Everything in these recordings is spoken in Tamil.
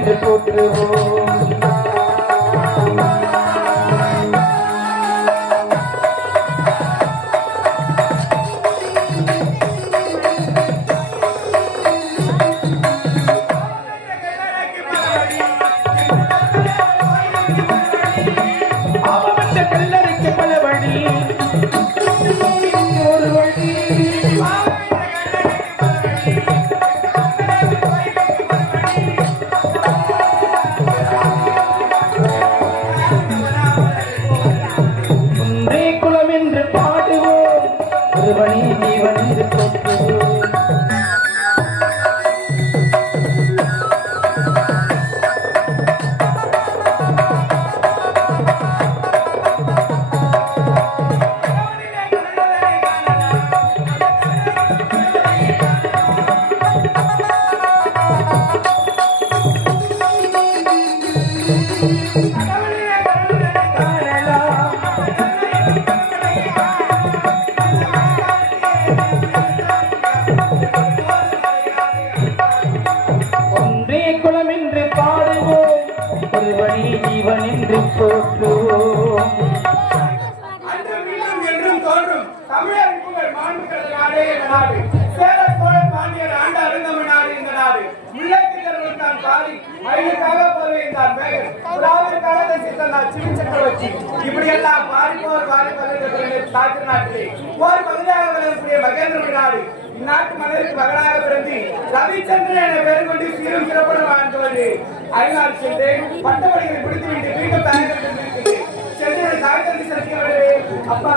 என்று போற்றுவோம். இப்படி எல்லாம் நாட்டிலே ஒரு பகுதியாக விளங்கக்கூடிய மகேந்திர நாடு இந்நாட்டு மன்னருக்கு மகனாக பிறந்து ரவிச்சந்திரன் என பெயர் கொண்டு சீரும் சிறப்புடன் வாழ்ந்தது. அறிநாள் சென்று பட்டப்படிகளை பிடித்துவிட்டு மீண்டும் தயாரித்து சென்று தாய்த்தந்தி செலுத்திய அப்பா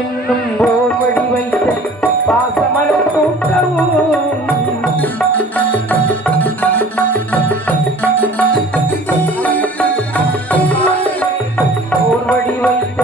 என்னும் ஓர் வழி வைத்த பாசமலர் தோற்றவும் ஓர் வழி வைத்த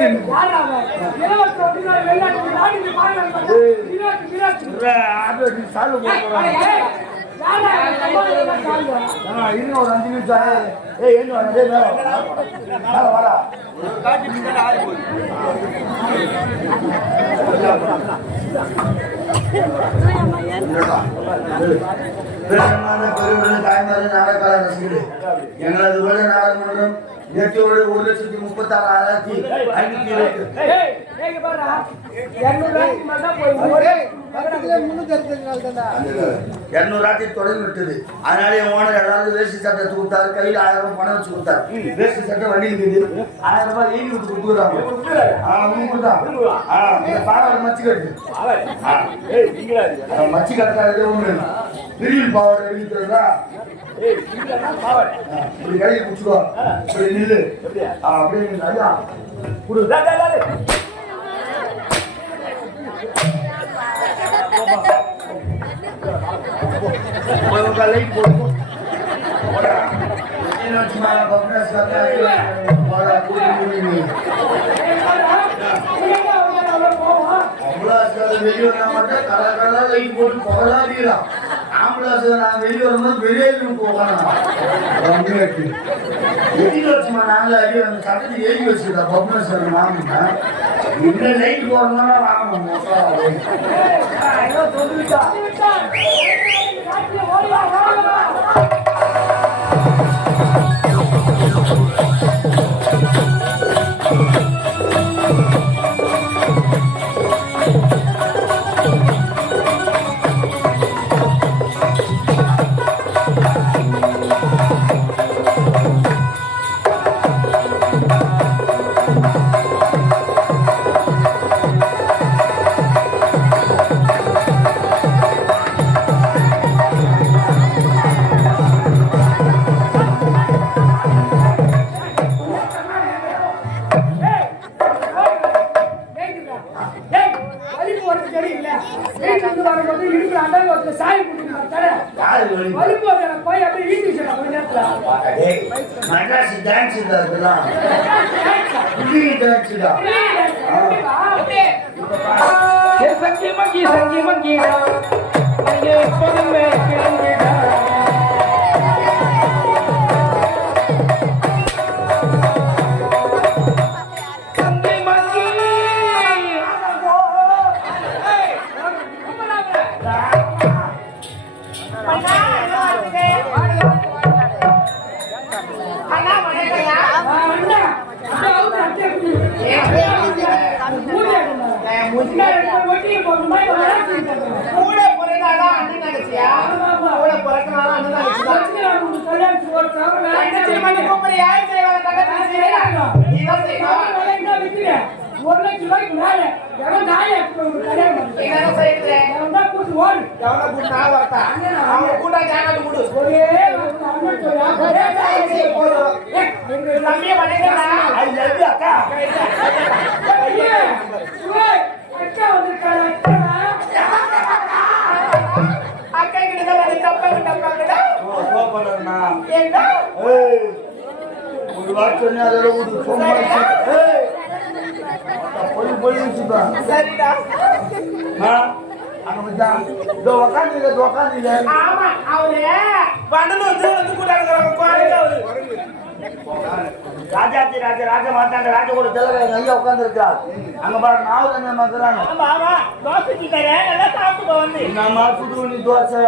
ஒரு 5 நிமிஷம் என்ன வரா தாய்மாரி நாடகால ரசிகர்கள் எங்களது உலக நாடகமன்றம் நேற்றோடு 1,36,200 தொடங்கி விட்டது. அதனால என் ஓனர் எல்லாரும் வேஷ்டி சட்டை கொடுத்தாரு. கையில் 1000 ரூபாய் பணம் வச்சு கொடுத்தாரு. வேஷ்டி சட்டை வண்டி இருக்குது. 1000 ரூபாய் ஏறி விட்டு கொடுத்துறாங்க. பாவாடை மச்சி கட்டு மச்சி கட்டாது ஒண்ணு பிரிவில் பாவாடை எழுதிக்கிறதா இப்படி கையில் குடிச்சுக்கோ. இப்படி நில்லு அப்படி ஐயா குடு லைட் போட்டு வெளியே மாட்டேன் கலர் லைட் போட்டு போகலாம். ஆம்புலான்ஸ் நான் வெளியே வரும்போது வெளியே போகணும். எதிர்ச்சுமா நாங்களே ஐயோ அந்த சட்டத்தை எழுதி வச்சுக்கிட்டா பப்னேஸ்வரர் வாங்கினா இந்த லைட் போடணும்னா வாங்கணும். சங்கி மங்கிடா எப்போதுமே கிளம்பிடா ஒரு வாட்ச் சரிடா ராஜாச்சி ராஜா ராஜா மாட்டாங்க ராஜா கூட தெரியல ஐயா உட்கார்ந்து இருக்காரு அங்க பாரு நாவல் என்ன மாத்துறாங்க நம்ம புது தோசை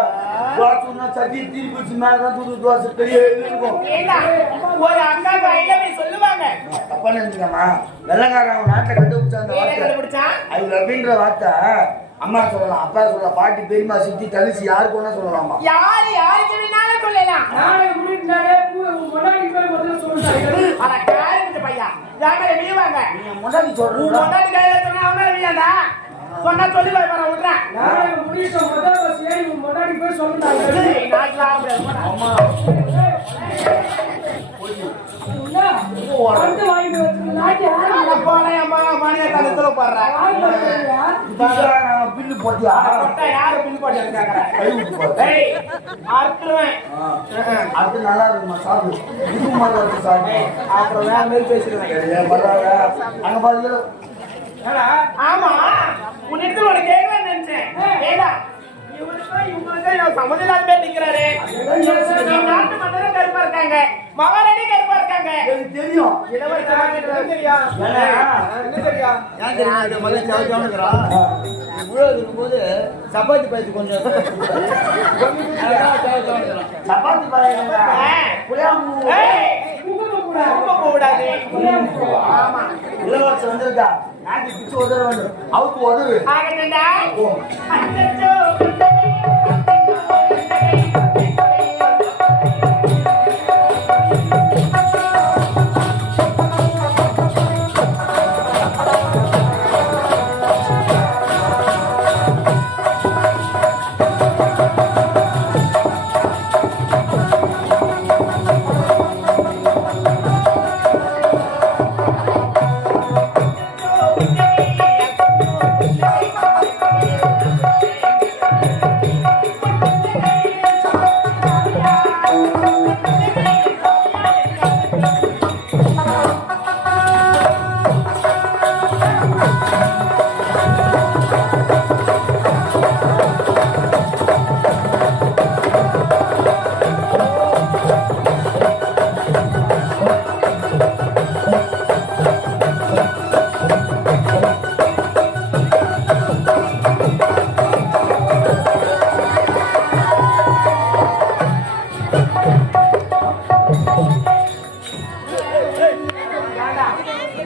தோசை சட்டி தீ பிடிச்சி மேலதான் புது தோசை பெரிய இருக்கும் ஒரு அக்கா கையில சொல்லுவாங்க தப்பா நினைச்சுக்கமா வெள்ளக்காரன் நாட்டை கண்டுபிடிச்சா அந்த வார்த்தை அது அப்படின்ற வார்த்தை அம்மா சொல்லலாம் அப்பா சொல்லலாம் பாட்டி பெரியமா சித்தி தலிசி யாருக்கு வேணா சொல்லலாமா யாரு யாருக்கு வேணாலும் சொல்லலாம் நானே முடிந்தாலே முன்னாடி போய் முதல்ல சொல்றாங்க அட காரிட்டு பையா யாரே நீவாங்க நீங்க முன்னாடி சொல்றீங்க முன்னாடி கையில சொன்னா அவனே நீயாடா சொன்னா சொல்லி போய் வர விடுறேன் நானே முடிச்ச முதல்ல பஸ் ஏறி முன்னாடி போய் சொல்றாங்க நாட்ல ஆபரேஷன் ஆமா வந்து வாங்கிட்டு வந்து நாட்டி போறேன் அம்மா மானிய காலத்துல போறேன் இப்ப நாம பில்லு பின்னு போட்டியா போட்டா யாரு பின் போட்டு கேக்குறேன் கை விட்டு போ ஏய் அறுத்துருவேன் அது நல்லா இருக்குமா சாப்பிடு இது மாதிரி வச்சு சாப்பிடு அப்புறம் வேற மாதிரி பேசிடுவேன் பரவாயில்ல அங்க பாருங்க ஆமா உன் இடத்துல உனக்கு கேட்கலாம் நினைச்சேன் ஏடா இவங்களுக்கும் சம்மந்தம் இல்லாத பேர் நிக்கிறாரு நாட்டு மன்னரும் கருப்பா இருக்காங்க மகாராணி கருப்பா இருக்காங்க எனக்கு தெரியும் இளவரசர் தெரியா என்ன தெரியா ஏன் தெரியுமா மகன் சேவச்சானுங்கிறான் இவ்வளவு இருக்கும்போது சப்பாத்தி பாய்ச்சி கொஞ்சம் சப்பாத்தி பாருங்க புளியாம்பூ கூடாது ஆமா இளவரசர் வந்திருக்கா நாட்டி பிச்சு உதற வேண்டும் அவருக்கு உதறு ஆகட்டா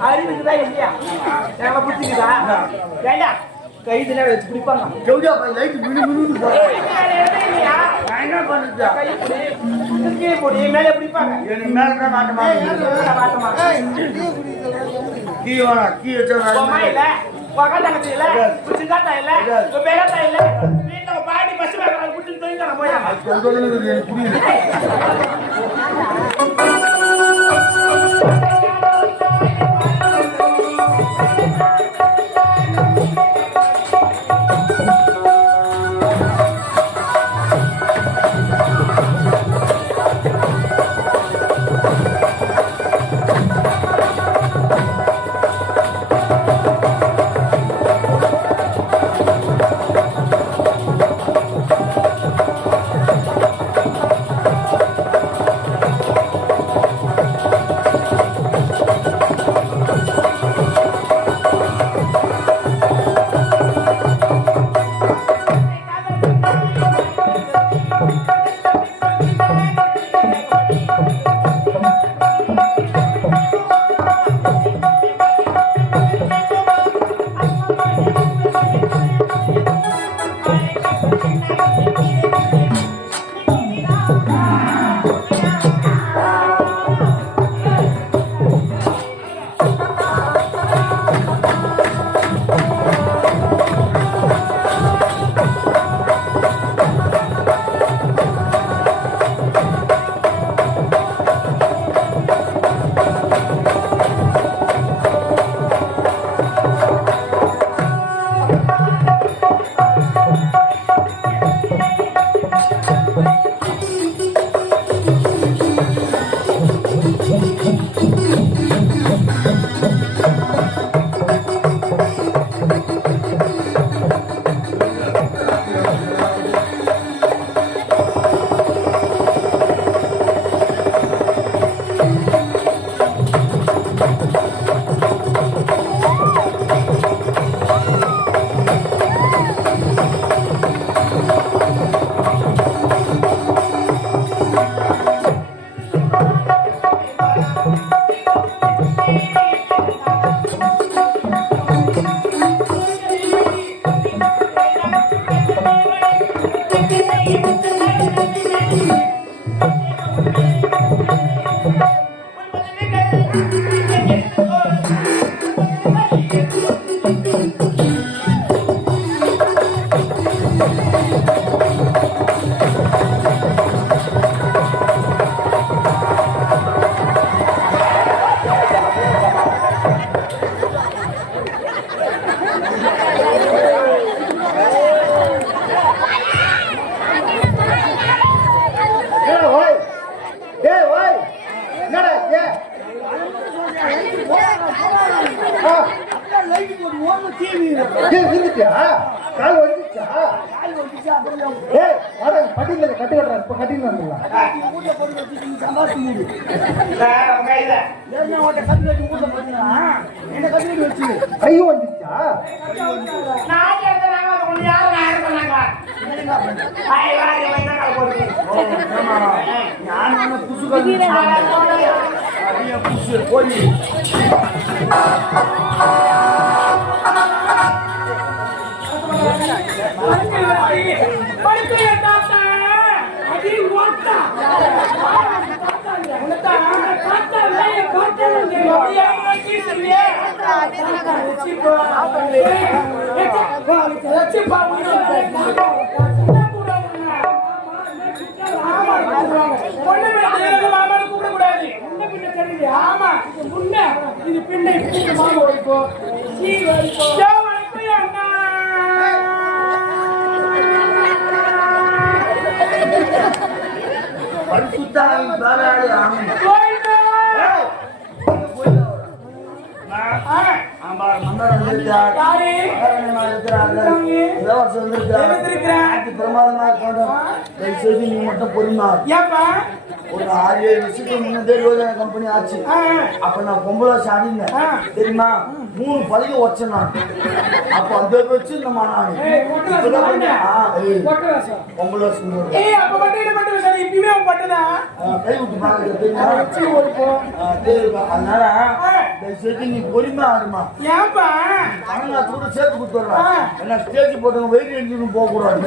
அறிவுக்குதா இல்லையா எங்களை பிடிச்சிக்குதா ஏண்டா கைதுல வச்சு பிடிப்பாங்க எப்படியா போய் லைட் மினு மினு போறேன் இல்லையா நான் என்ன பண்ணுறா கை பிடி பொடி மேலே பிடிப்பாங்க எனக்கு மேல தான் மாட்டமா கீ வேணா கீ பொம்மை வச்சா இல்ல பகல் இல்ல சிந்தாட்டா இல்ல பேரட்டா இல்ல வீட்டுல பாடி பஸ் வாங்குறாங்க குடிச்சு தூங்கிட்டாங்க போயாங்க சொல்றது எனக்கு புரியல ஓட்டின்னு வந்துடலாம். வீட்டுல போட்டு வச்சுட்டு நீ சம்பாதிச்சு மூடு. சார், உங்க கையில. ஏன்னா உன்கிட்ட கத்தி வச்சு வீட்டுல போட்டீங்கன்னா என்ன கத்தி வச்சு வச்சு கை வந்துச்சா? நான் கேட்கறாங்க, அது ஒண்ணு யாரு நான் பண்ணாங்க. ஐ வாங்க வந்து நான் போடுறேன். நான் புசு கத்தி அப்படியே புசு போய் இது பின்ன பரிசுத்தாவின் பேராளி ஆமென். மன்னர் வந்திருக்கிறார். மகாராணிமார் இருக்கிறார்கள். இளவரசர் வந்திருக்கிறார். பிரமாதமா இருக்கட்டும். தயவு செய்து நீ மட்டும் பொறுமா. ஒரு 6-7 வருஷத்துக்கு முன்னதே யோஜனா கம்பெனி ஆச்சு. அப்ப நான் பொம்பளை சாதிங்க தெரியுமா, 3 பழகி வச்சேன் நான். அப்ப அந்த வச்சு நம்ம நான் பொம்பளை சுந்தரம் கை விட்டு பாக்குறது தெரியுமா. அதனால தயவு செய்து நீ பொறுமையா ஆடுமா. பணம் கூட சேர்த்து கொடுத்துட்றேன். என்ன ஸ்டேஜ் போட்டவங்க வெயிட் எடுத்துன்னு போக கூடாது.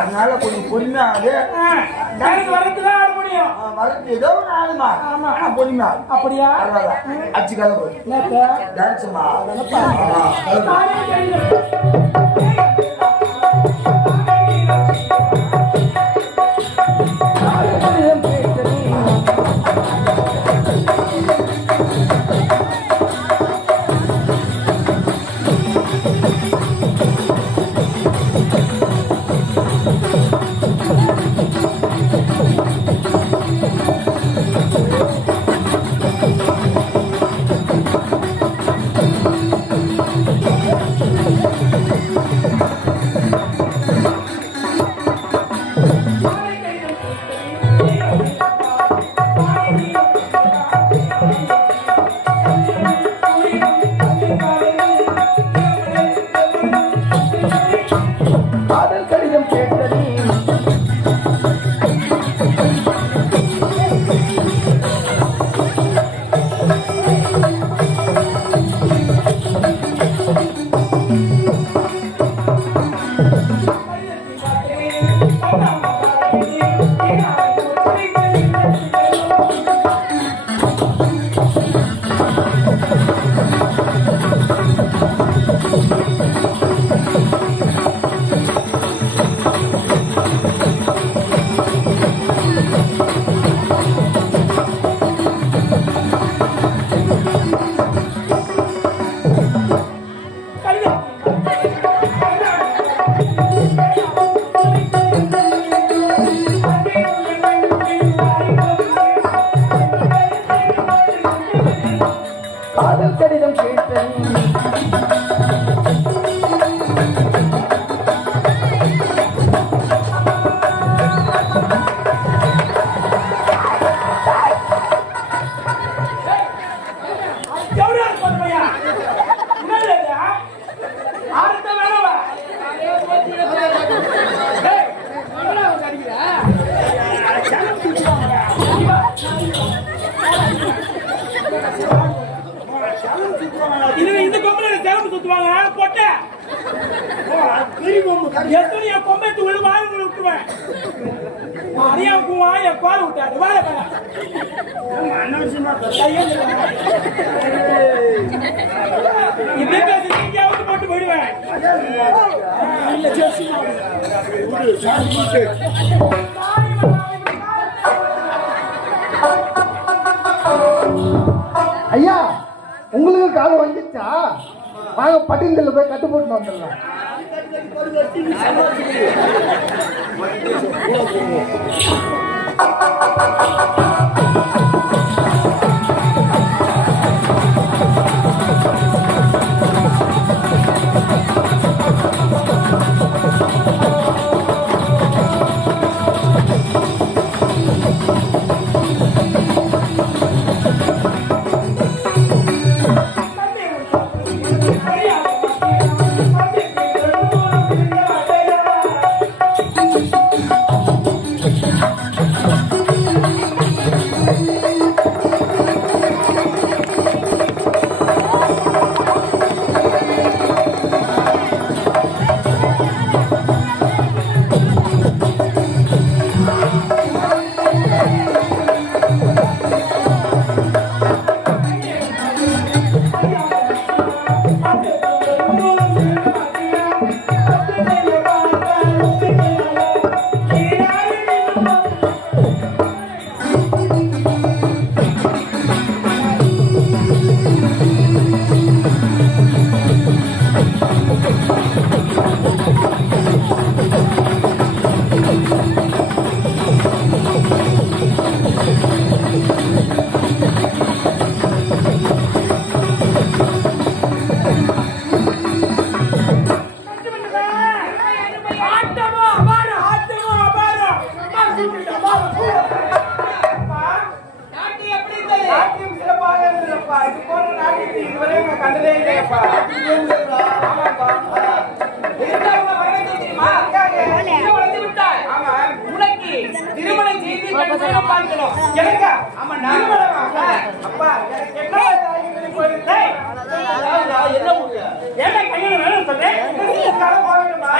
அதனால கொஞ்சம் பொறுமையா ஆடு. வரது ஏதோ ஒன்று ஆடுமா. பொறுமையா அப்படியா? அச்சு கதை போய் டான்ஸ்மா. இந்த கொம்பளை சேலம் சுத்துவாங்க பொட்ட எத்தனை என் கொம்பை தூள் வாய் விட்டுருவேன். அரியாவுக்கும் வாய கோர விட்டாரு. வாழ இப்படி பேசி எங்கேயாவது போட்டு போயிடுவேன். இல்ல ஜெர்சி ஐயா, உங்களுக்கு காலை வந்துச்சா? வாங்க பட்டியலில் போய் கட்டு போட்டு வந்துடலாம். பேசணும் பார்க்கணும். எனக்கா? ஆமாண்டா. திருமணமா? அப்பா, எனக்கு என்ன ஆகிடுது போகுது? டேய், என்ன ஊரு? ஏன்டா கையில வேணும் சொல்றேன்? இதுக்காக போகணுமா?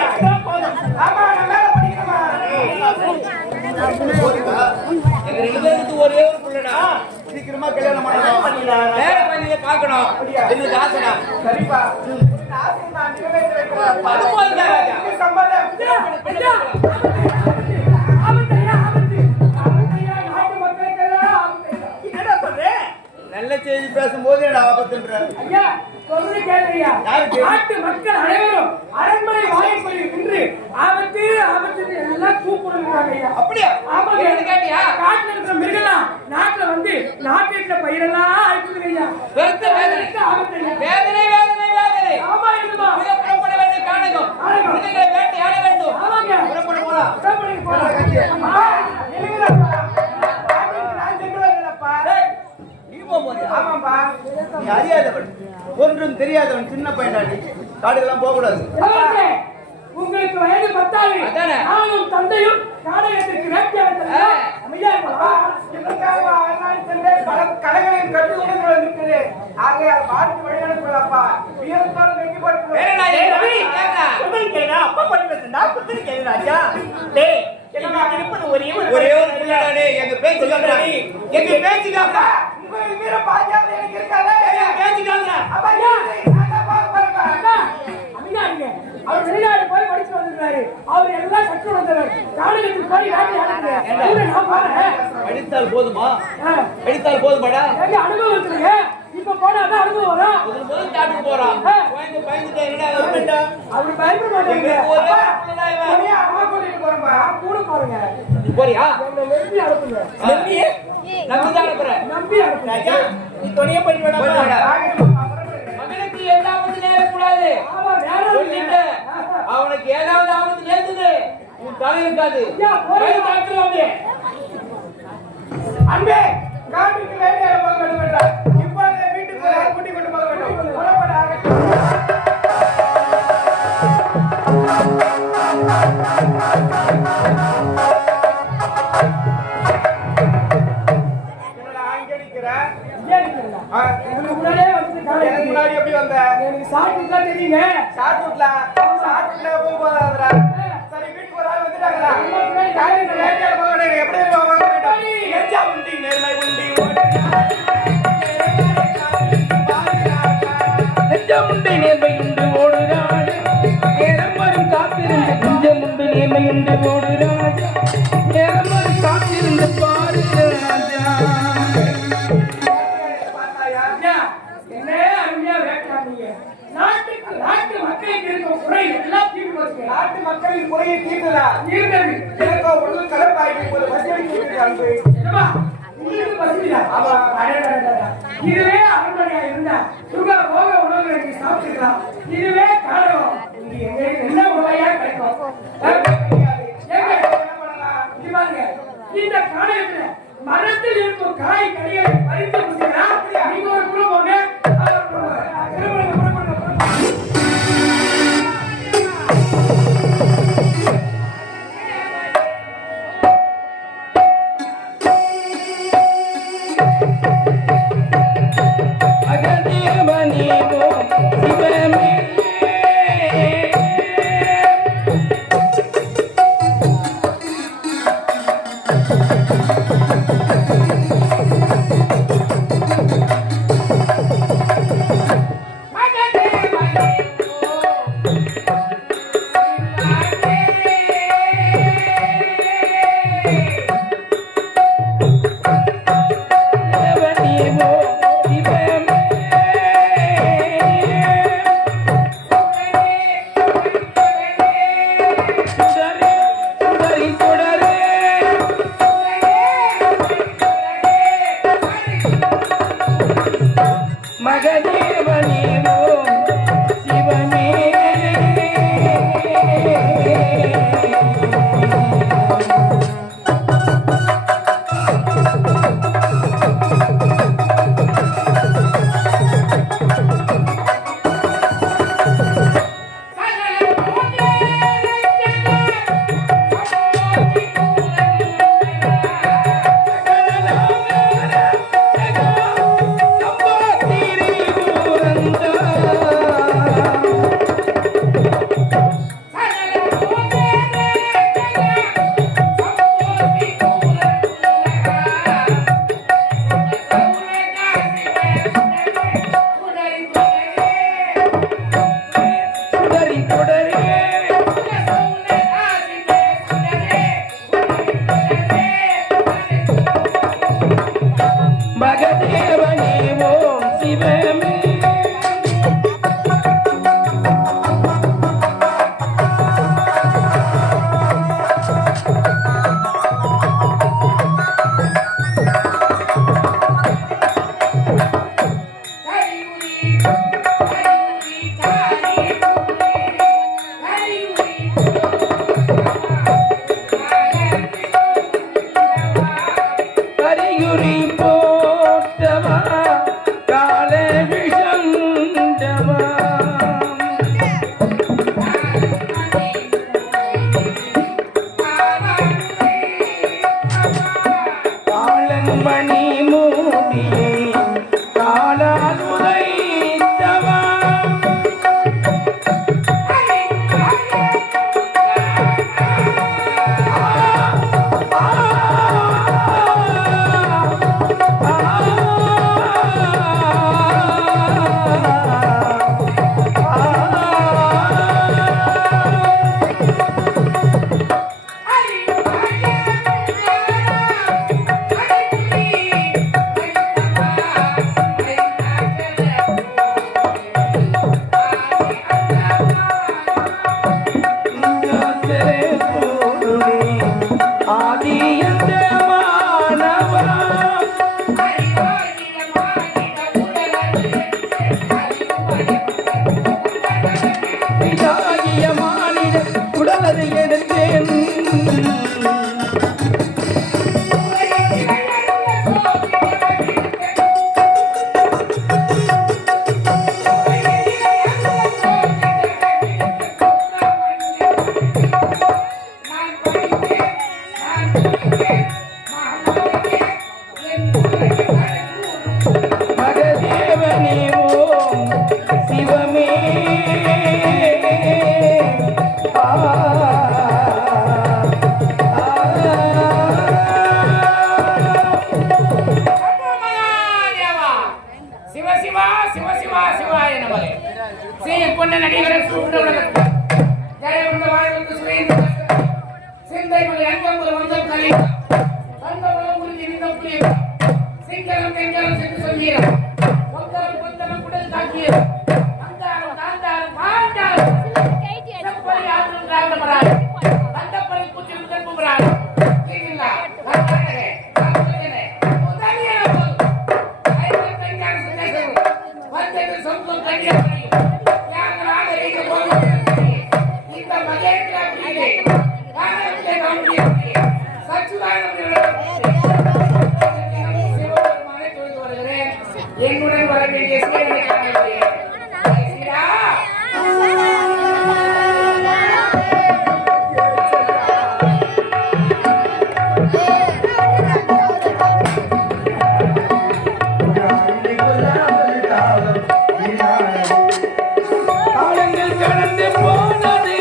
போதும். ஆமா, நான் மேல படிக்கணுமா? எங்க ரெண்டு பேருக்கு ஒரே ஒரு புள்ளடா. சீக்கிரமா கல்யாணம் பண்ணணும். வேற பையனை பார்க்கணும். எனக்கு ஆசைடா. சரிப்பா. ஆசை நான் நிறைவேற்றி வைக்கிறேன். அது போதும்டா ராஜா. இதுக்கு சம்மதம். என்னடா சொல்ற? நல்ல செய்தி பேசும்போது என்ன ஆபத்துன்ற ஐயா, சொல்றது கேட்கறியா? யாருக்கு? நாட்டு மக்கள் அனைவரும் அரண்மனை வாயிற்குள் நின்று ஆபத்து ஆபத்து எல்லாம் கூப்பிடுறாங்க ஐயா. அப்படியா? ஆமாங்க. என்னன்னு கேட்டியா? காட்டுல இருக்கிற மிருகலாம் நாட்டுல வந்து நாட்டுல பயிரெல்லாம் அழிக்குதுங்க ஐயா. வெறுத்த வேதனை. ஆபத்து ஐயா. வேதனை வேதனை வேதனை. ஆமா என்னமா? மிக புறப்பட வேண்டிய காரணம். மிருகங்களை வேட்டையாட வேண்டும். ஆமாங்க. புறப்பட போலாம். புறப்படி போலாம். இல்லைங்களாப்பா. நான் சொல்லுவேன்லப்பா. நீ போறியா? ஆமாப்பா. நீ அறியாதவன் ஒன்றும் தெரியாதவன் சின்ன பையனாடி காடுகள்லாம் போக கூடாது. இளவரசே, உங்களுக்கு வயது 10 அதானே. நானும் தந்தையும் நாடகத்திற்கு வேட்டையாட அமைதியா இருக்கலாம். இதற்காக அண்ணாடி சென்று பல கடைகளையும் கட்டி உணர்ந்து வந்திருக்கிறது. ஆகையால் வாழ்த்து வழிநடத்தலப்பா. வீரத்தோட வெற்றி வேற பெற்று நான் என்ன கேக்குறா? சொல்லுங்க கேளுடா. அப்பா பண்ணி பேசுடா. குத்துன்னு கேளு ராஜா. டேய், எனக்கு இருப்பது ஒரே ஒரு புள்ளடானே எங்க பேச்சு கேக்குறா. எங்க பேச்சு கேக்குறா. உங்கள் வீர பாஜாவது எனக்கு இருக்காதே. பேச்சு கேக்குறா. அப்பா நான் தான் பாருப்பா. அண்ணா, அமைதியா இருங்க. அவர் வெளிநாடு போய் படிச்சு வந்திருக்காரு. அவர் எல்லாம் கற்று வந்தவர். நாடகத்துக்கு போய் வேட்டையாடுங்க. கூட நான் போறேன். படித்தால் போதுமா? ஆ, படித்தால் போதுமாடா? எங்க அனுபவம் இருக்குங்க. இப்ப போனாதான் அனுபவம் வரும். முதல் காட்டுக்கு போறான். பயந்துட்டு என்னடா வருடா? அவர் பயப்பட மாட்டாங்க. ஒரே புள்ளடா இவன். உன்னைய அம்மா கூட்டிட்டு போறேன்பா. நான் கூட பாருங்க. நீ போறியா? என்னை நம்பி அனுப்புங்க. நம்பி நம்பிதான் அனுப்புறேன். நம்பி அனுப்புங்க. ராஜா, நீ துணியை பண்ணி போய் வேணாமா? வாடா. மகனுக்கு எந்த ஆபத்து நேரக்கூடாது. ஆமா, வேற சொல்லிட்டு அவனுக்கு ஏதாவது ஆபத்து நேர்ந்தது உன் தலை இருக்காது. கை தாக்குறோம் அப்படியே. அன்பே காட்டுக்கு வேட்டையாட போக வேண்டும் என்றார். இப்பொழுது வீட்டுக்கு கூட்டி கொண்டு போக வேண்டும். புறப்பட என்னடா அங்க நிக்கிற? ஏன் நிக்கிறீங்க? ஆ, உங்களுக்கு முன்னாடியே வந்து காலை எனக்கு முன்னாடி எப்படி வந்த? எனக்கு சாப்பிட்டு தான் தெரியுங்க. ஷார்ட்வுட்ல போக போதாதுடா. சரி வீட்டுக்கு ஒரு ஆள் வந்துட்டாங்களா? காட்டுக்கு வேட்டையாட போக வேண்டும். எப்படி போக வேண்டும்? எச்சா உண்டி நேர்மை உண்டி நெஞ்சமுண்டு நேர்மையுண்டு ஓடுராஜ நேரம் வரும் காத்திருந்து நெஞ்சமுண்டு நேர்மையுண்டு ஓடுராஜ நேரம் வரும் காத்திருந்து பாரு ராஜா. ஐயா, என்ன அருமையா வேட்டையாடுறீங்க. நாட்டு மக்களுக்கு இருக்கும் குறை எல்லாம் தீர்வு வச்சுங்க. நாட்டு மக்களின் குறையை தீர்த்ததா? இருந்தது. எனக்கு ஒன்று கலப்பாய் இப்போது பசியளிக்கிறது அன்பு. என்னம்மா, உங்களுக்கு பசியா? ஆமா. அடடடடடா. இதுவே அரண்மனையா இருந்தா சுகா போக உணவு நீங்க சாப்பிட்டுக்கலாம். இதுவே காரணம். இங்க எங்க என்ன உணவையா கிடைக்கும்? ஏங்க, இங்க பாருங்க. இந்த காரணத்துல மரத்தில் இருக்கும் காய் கனியை பறித்து கொடுத்தீங்கன்னா நீங்க ஒரு குழு போங்க. அவர் ஒரு குழு போங்க. அகதேவனேவோ சிவமே தேவனேவோ சிவமே சுடரே சுடரி சுடரே குறி போட்டவா கால விஷந்தவா காலன்மணி மூடியை காலால் உதைத்தவா உடலதை எடுத்தேன் மகதேவனே ஓம் சிவமே சிவ சிவா சிவ சிவா சிவாய நமகே செய்யக்கொண்ட நடிகர் சிந்தை மலை அங்கம் ஒரு வந்தல் கலை வந்தவளம் குறிஞ்சி நின்ற புலிய சிங்கரம் தெங்கரம் சென்று சொல்கிறோம் ஒக்கரம் கொத்தனம் குடல் தாக்கிய அங்காரம் தாந்தாரம் பாண்டாரம் செப்பரி ஆற்றும் திராவிடமராய் வந்தப்பரை கூச்சில் தென்புமராய் கேட்கிறீங்களா கர்நாடகே கர்நாடகே முதலியன போல் ஐவர் தெங்கான சந்தேகம் வந்தது சொந்தம் தங்கிய யாங்க நாகரிக போகும் இந்த மகேந்திரா பிரிவே காரணத்தை கவனிக்க சிவபெருமானை தொழுது வருகிறேன் என்னுடன் வர வேண்டிய சீரனை காலங்கள் கடந்து போனது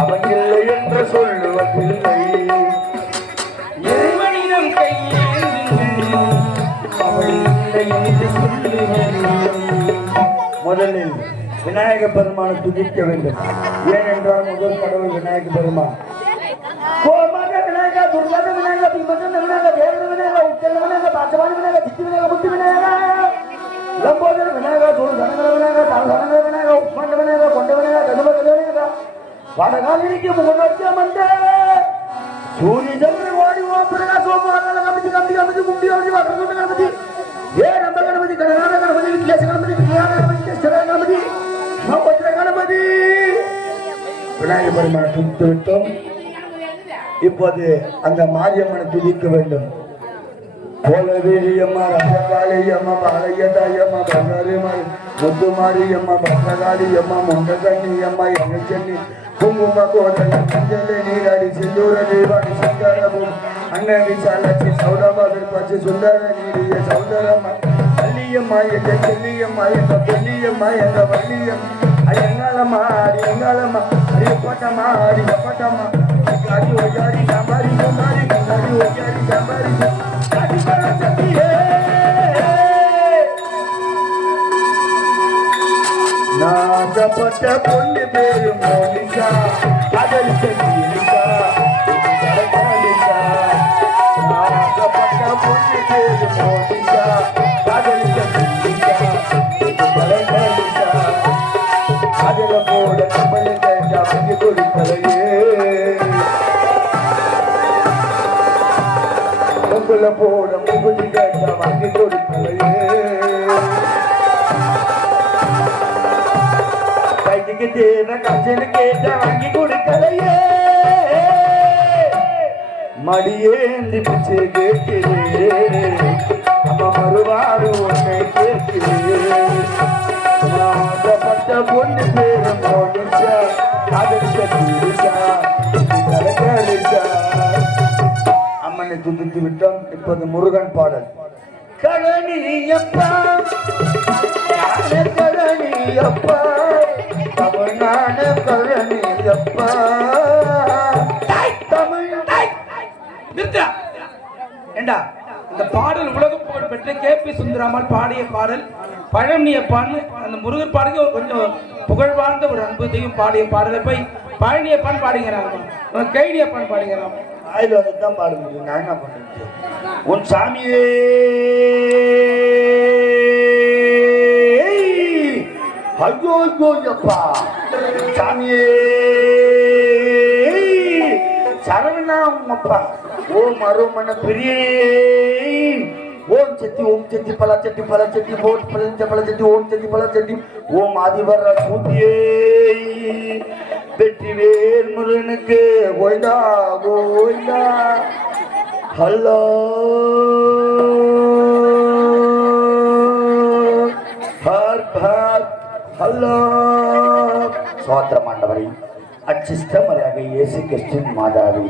அவன் இல்லை என்று சொல்லுவதில்லை. இறைவனிடம் கையேந்துங்கள் அவள் இல்லை என்று சொல்லுவதில்லை. முதலில் விநாயக பெருமானை துதிக்க வேண்டும். ஏனென்றால் முதல் கடவுள் விநாயக பெருமான். கோமாத விநாயகா, துர்காத விநாயகா, பீமசந்த விநாயகா, தேவத விநாயகா, உத்தர விநாயகா, பாச்சவாணி விநாயகா, சித்தி விநாயகா, புத்தி விநாயகா, லம்போதர விநாயகா, தூள் சனங்கர விநாயகா, தாழ்சனங்கர விநாயகா, உஸ்மண்ட விநாயகா, கொண்ட விநாயகா, கதும கத விநாயகா, வடகாலிக்கு முகநோக்கிய மந்த சூரிய சந்திர கோடி ஓப்பரகா சோமவார கமிட்டி கமிட்டி கமிட்டி குண்டி கமிட்டி வடகுண்ட கமிட்டி ஏ நம்ப கணபதி கணநாத கணபதி விக்லேஷ கணபதி விக்லியான கணபதி ஸ்தர கணபதி நவபத்ர கணபதி விநாயக பெருமானை துதித்து விட்டோம். இப்போது அந்த மாரியம்மனை துதிக்க வேண்டும். கோலவேலியம்மா, ரசகாளியம்மா, பாளையதாயம்மா, பங்கரியம்மா, முத்துமாரியம்மா, பத்ரகாளியம்மா, முண்டகண்ணியம்மா, எண்ணச்சென்னி, குங்கும கோட்டை, மஞ்சள் நீராடி, சிந்தூர தீபாடி, சங்கரபூர், அண்ணவி சாலச்சி, சௌடபாதர் பச்சு, சுந்தர நீடிய சௌதரம்மா, அல்லியம்மா, எங்க செல்லியம்மா, எங்க பெல்லியம்மா, எங்க வள்ளியம், எங்காலம்மா, அடி எங்காலம்மா, அடி கோட்டம்மா, அடி கப்பட்டம்மா, அடி ஒஜாரி சாம்பாரி சாம்பாரி, அடி ஒஜாரி சாம்பாரி அடி பரசத்தியே. நாசப்பட்ட பொண்ணு பேரு மோனிஷா, அதல் செல்லிஷா, நாசப்பட்ட பொண்ணு பேரு மோனிஷா, அதல் செல்லிஷா, அதுல போட கமலுங்க ஜாமி கொடுக்கலையே. மூக்குல போட முகுதி கேட்ட வாங்கி கொடுக்கலையே கைக்கு தேன கச்சனு கேட்ட வாங்கி கொடுக்கலையே மடியேந்தி பிச்சை கேட்கிறேன் அம்மா மறுவாடு உன்னை கேட்கிறேன் பட்ட பொண்ணு பேரு மோனிஷா அதற்கு தீரிஷா அம்மனை துதித்து விட்டோம். இப்போது முருகன் பாடல். கழனியப்பா கழனியப்பா தமிழ்நாடு கழனியப்பா தமிழ் நிறுத்தா. ஏண்டா இந்த பாடல் உலக புகழ் பெற்ற கே.பி. சுந்தராமல் பாடிய பாடல் பழனியப்பான்னு அந்த முருகன் பாடுக்கு கொஞ்சம் புகழ் வாழ்ந்த ஒரு அன்பு தெய்வம் பாடிய பாடலை போய் பழனியப்பான் பாடுகிறாங்க, கைடியப்பான் பாடுகிறான். ஆயில் வந்துதான் பாட முடியும். நான் என்ன பண்ணுறது? உன் சாமியே ஐயோ ஐயோப்பா சாமியே சரவணா உம்மப்பா ஓம் அருமன பிரியே ஓம் சத்தி பல சட்டி ஓம் பழஞ்ச பல சட்டி ஓம் சத்தி பல சட்டி ஓம் ஆதிவர சூத்தியே வெற்றிவேல் முருகனுக்கு Govinda Govinda. Hello her her hello சோத்திரம் ஆண்டவரை அச்சிஷ்டமராக இயேசு கிறிஸ்துவின் மாதாவே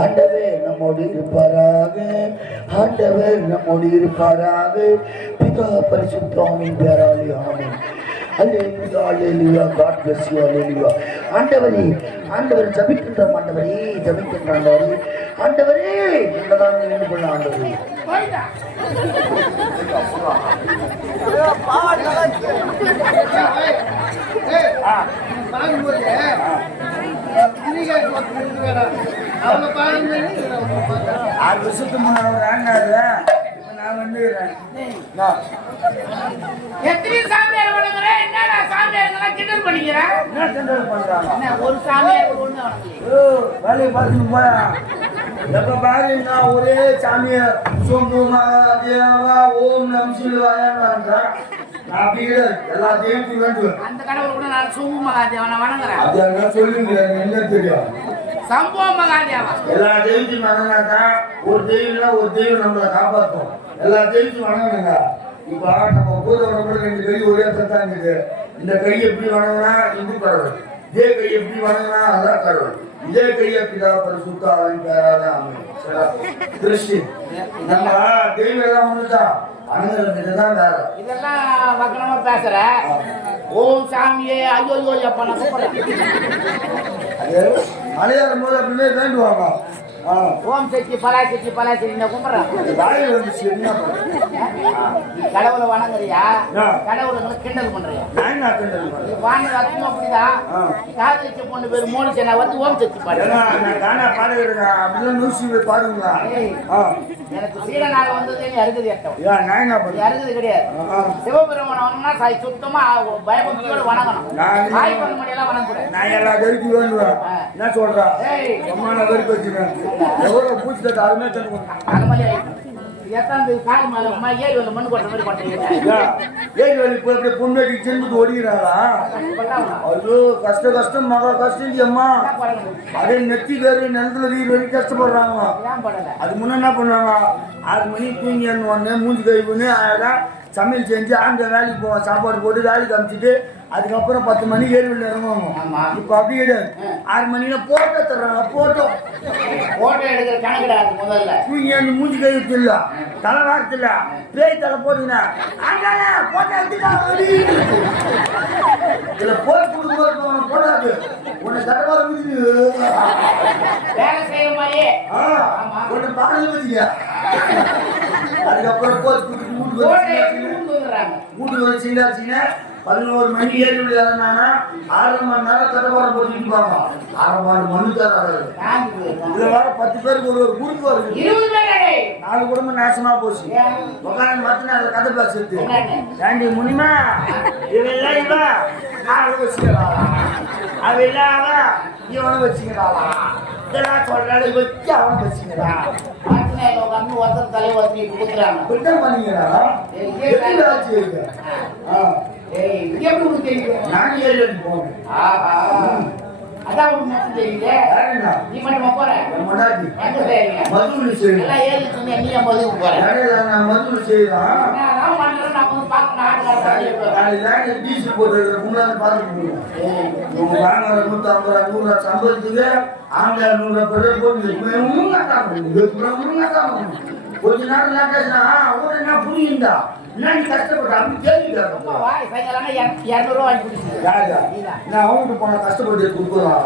ஆண்டவே நம்மோடு இருப்பாராக, ஆண்டவர் நம்மோடு இருப்பாராக. பிதா பரிசுத்தாவின் பேராலே amen. Hallelujah hallelujah. God bless you. Hallelujah. ஆண்டவரே ஆண்டவர் ஜெபிக்கின்ற ஆண்டவரே ஜெபிக்கின்ற ஆண்டவரே ஆண்டவரே என்னதான் வேண்டிக் கொள்ள ஆண்டவரே. ஆறு வருஷத்துக்கு முன்னாடி ஆண்டாரு. இப்ப நான் வந்துக்கிறேன். எத்தனை சாமியார் வணங்குறேன்? என்னடா சாமியார் கிண்டல் பண்ணிக்கிறேன்? என்ன கிண்டல் பண்றாங்க? ஒரு சாமியார் ஒண்ணு வணங்குறேன். வேலையை பார்த்துட்டு போயா எப்ப பாருங்க ஒரே சாமியை சோம்பு மகாதேவா ஓம் நம் சிவாயான்ற எல்லா தெய்வத்தையும் வேண்டுவேன். அந்த கடவுள் கூட நான் சோம்பு மகாதேவனை வணங்குறேன். அதெல்லாம் சொல்லுங்க என்ன தெரியும்? சம்பவ மகாதேவா எல்லா தெய்வத்தையும் வணங்கினாதான் ஒரு தெய்வம் நம்மளை காப்பாற்றும். எல்லா தெய்வத்தையும் வணங்குங்க. இப்ப நம்ம கூட வணங்குறது 2 கை ஒரே தான் இருக்கு. இந்த கை எப்படி வணங்கினா இந்து கடவுள், இதே கை எப்படி வணங்கினா அதான் கடவுள், இதே கையை பிதா பரிசுத்தாவின் பேராதான் அமையும். திருஷ்டி நம்ம தெய்வம் எல்லாம் ஒண்ணுதான், வணங்குறதுதான் வேற. இதெல்லாம் வக்கனமா பேசுற. ஓம் சாமியே ஐயோ எப்ப மலையாளம் போது அப்படியே வேண்டுவாங்க. ஓம் சக்தி பலாசக்தி கும்பிடுறேன். வாயில் வந்துச்சு என்ன கடவுளை வணங்குறியா? கடவுளை கிண்டல் பண்றியா? வாங்க அப்படிதான் காதலிச்ச பொண்ணு பேரு மோனிச்சா வந்து ஓம் சக்தி பாடு. தானா பாடுகிறேன் அப்படிலாம் நூசி பாடுங்களா? எனக்கு சீரனாக வந்தது அருகது எட்டம் அருகது கிடையாது. சிவபெருமான வணங்கினா சுத்தமா பயபக்தியோட வணங்கணும். தாய் பண்ண முடியெல்லாம் வணங்கக்கூடாது. நான் எல்லா கருத்து வேண்டுவேன். என்ன சொல்றேன்? அம்மா நான் கருத்து வச்சுக்கேன். எவ்வளவு பூச்சி தட்டு அதுமே தருவோம். அது மாதிரி எத்தாந்து கால் மேல ஏறி வந்து மண்ணு கொட்ட மாதிரி கொட்டுறீங்க. ஏறி வந்து இப்போ எப்படி பொண்ணு செல்லுக்கு ஓடிக்கிறாரா? ஐயோ கஷ்டம் மகா கஷ்டம் அம்மா. அதே நெத்தி வேறு நிலத்துல வீடு வரைக்கும் கஷ்டப்படுறாங்க. அது முன்ன என்ன பண்ணுவாங்க? 6 மணி தூங்கி ஒன்று மூஞ்சி கை பண்ணி அழகாக சமையல் செஞ்சு அந்த வேலைக்கு போவோம். சாப்பாடு போட்டு வேலைக்கு அனுப்பிச்சிட்டு அதுக்கப்புறம் 10 மணிக்கு ஏறி வெளில இறங்குவாங்க. இப்போ அப்படி கிடையாது. 6 மணில போட்டோ தர்றாங்க. போட்டோ எடுக்கிற கணக்கிடாது. முதல்ல தூங்கி அந்த மூஞ்சி கை இல்ல தலை வார்த்தை இல்ல பேய் தலை போட்டுங்கன்னா போட்டோ எடுத்துட்டாங்க. இதுல போய் கொடுக்கும்போது போடாது உன்னை தடவார வேலை செய்ய மாதிரியே உன்னை பாடல வச்சுக்க. அதுக்கப்புறம் போய் வீட்டுக்கு வந்து சீண்டாச்சுன்னா 11 மணி ஏறி விளையாடுனா 6 மணி நேரம் தடவார போட்டுட்டு பாங்க. 6 மணி தராது. இதுல வேற 10 பேருக்கு ஒரு குரூப் வருது. 4 குடும்பம் நாசமா போச்சு. உட்காந்து மத்தின அதுல கதை பேசுறது ஏண்டி முனிமா இவெல்லாம் இவா அவளை வச்சுக்கிறாளா, அவ இல்லாம இவனை வச்சுக்கிறாளா, இதெல்லாம் சொல்றாள் வச்சு அவனை வச்சுக்கிறா. மேல உட்கார்ந்து ஒருத்தர் தலையை ஒருத்தர் குத்துறாங்க. இப்படித்தான் பண்ணீங்களா? எப்படி ஆச்சு இது? ஏய், இது எப்படி உனக்கு தெரியும்? நான் ஏரியாவுக்கு போனேன். ஆஹா. அதான் உனக்கு மட்டும் தெரியல. யாருண்ணா? நீ மட்டுமா போற? என் பொண்டாட்டி. எங்க போறீங்க? மதுரை செய்யணும். எல்லாம் ஏறி சொன்னீங்க, நீ என் மதுவுக்கு போற. இடையில நான் மதுரை செய்யலாம். நான் அதான் பண்றேன், நான் வந்து பார்க்க ஆட்டுக்காரன். நாளைக்கு டீசல் போட்டு முன்னாடி பார்த்துட்டு போடுவோம். உங்க வாங்குற 150 ரூபா 100 ரூபா சம்பளத்துக்கு ஆம்பளை 100 ரூபா பெட்ரோல் போட்டு கொஞ்ச நேரம் லேட்டாச்சுன்னா அவன் என்ன புரியுண்டா என்ன நீ கஷ்டப்பட்ட அப்படின்னு கேள்வி கேட்கணும். வாய் சாயங்காலம் 200 ரூபா வாங்கி குடிச்சு. யாருடா? நான் அவங்ககிட்ட போன கஷ்டப்பட்டு கொடுக்குறோம்.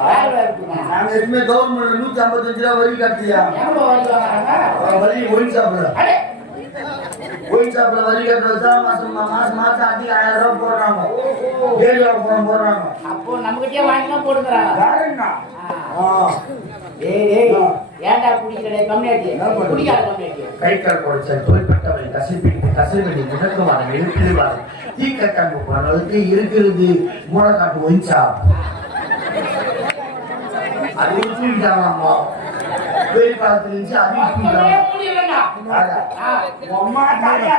நாங்க எதுவுமே கவர்மெண்ட் 155 ரூபா வரி கட்டியா எவ்வளவு வாங்கி வாங்குறாங்க? வரி ஒயின் சாப்பிடல அடே, ஒயின் சாப்பிடல வரி கட்டுறது தான் மாசம் அதிக 1000 ரூபா போடுறாங்க. 7 ரூபா போடுறாங்க. அப்போ நம்மகிட்டயே வாங்கினா போடுங்கிறாங்க. யாருன்னா? ஏன்டா குடிக்கிற கம்மியாட்டி குடிக்காத கம்மியாட்டி கை கால் குறைச்சல் தோள்பட்டவை கசிப்பிட்டு கசைவெளி முடக்குவாரம் எழுப்பிடுவார் தீக்கட்டாம்பு போனதுக்கு இருக்கிறது மூலக்காட்டு ஒயின்சா அது உயிரிட்டாங்களாமா வெயில் காலத்துல இருந்துச்சு அது புரியலடா. அம்மா தாயா